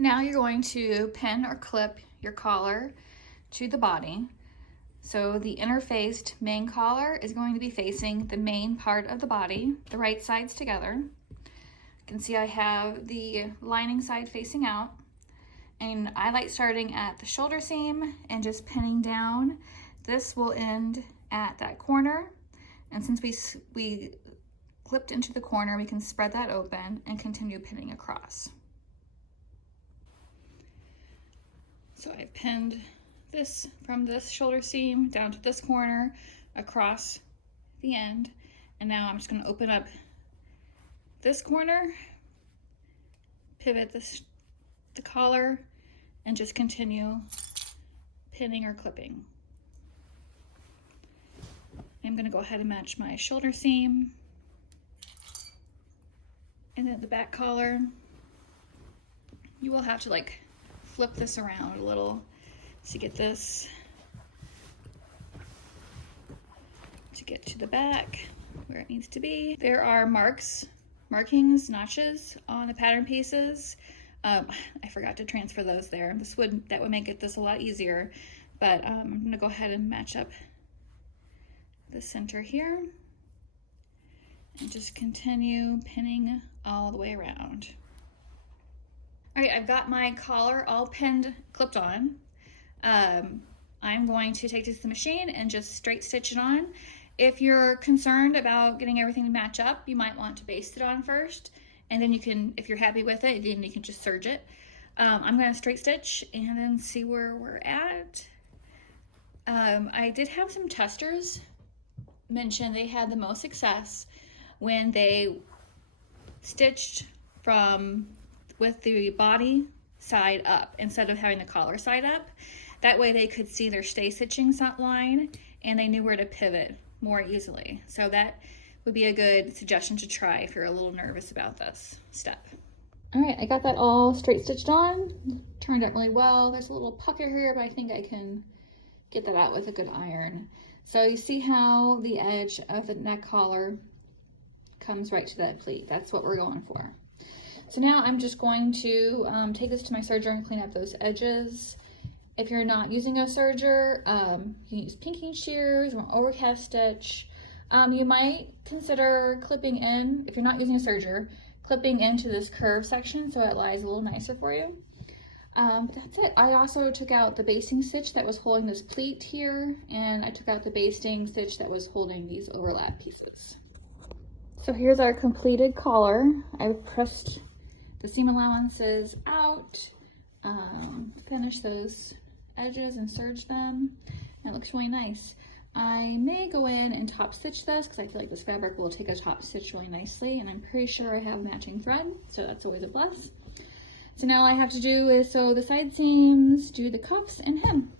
Now you're going to pin or clip your collar to the body. So the interfaced main collar is going to be facing the main part of the body, the right sides together. You can see I have the lining side facing out, and I like starting at the shoulder seam and just pinning down. This will end at that corner, and since we clipped into the corner, we can spread that open and continue pinning across. So I pinned this from this shoulder seam down to this corner across the end, and now I'm just going to open up this corner, pivot the collar, and just continue pinning or clipping. I'm going to go ahead and match my shoulder seam and then the back collar. You will have to like flip this around a little to get this to get to the back where it needs to be. There are markings, notches on the pattern pieces. I forgot to transfer those there. That would make this a lot easier, but I'm gonna go ahead and match up the center here and just continue pinning all the way around. All right, I've got my collar all pinned, clipped on. I'm going to take this to the machine and just straight stitch it on. If you're concerned about getting everything to match up, you might want to baste it on first, and then you can, if you're happy with it, then you can just serge it. I'm going to straight stitch and then see where we're at. I did have some testers mention they had the most success when they stitched with the body side up instead of having the collar side up. That way they could see their stay stitching line and they knew where to pivot more easily. So that would be a good suggestion to try if you're a little nervous about this step. All right, I got that all straight stitched on. Turned out really well. There's a little pucker here, but I think I can get that out with a good iron. So you see how the edge of the neck collar comes right to that pleat. That's what we're going for. So now I'm just going to take this to my serger and clean up those edges. If you're not using a serger, you can use pinking shears or overcast stitch. You might consider clipping in, if you're not using a serger, clipping into this curve section so it lies a little nicer for you. But that's it. I also took out the basting stitch that was holding this pleat here, and I took out the basting stitch that was holding these overlap pieces. So here's our completed collar. I've pressed the seam allowances out, finish those edges and serge them. It looks really nice. I may go in and top stitch this because I feel like this fabric will take a top stitch really nicely, and I'm pretty sure I have matching thread, so that's always a plus. So now all I have to do is sew the side seams, do the cuffs and hem.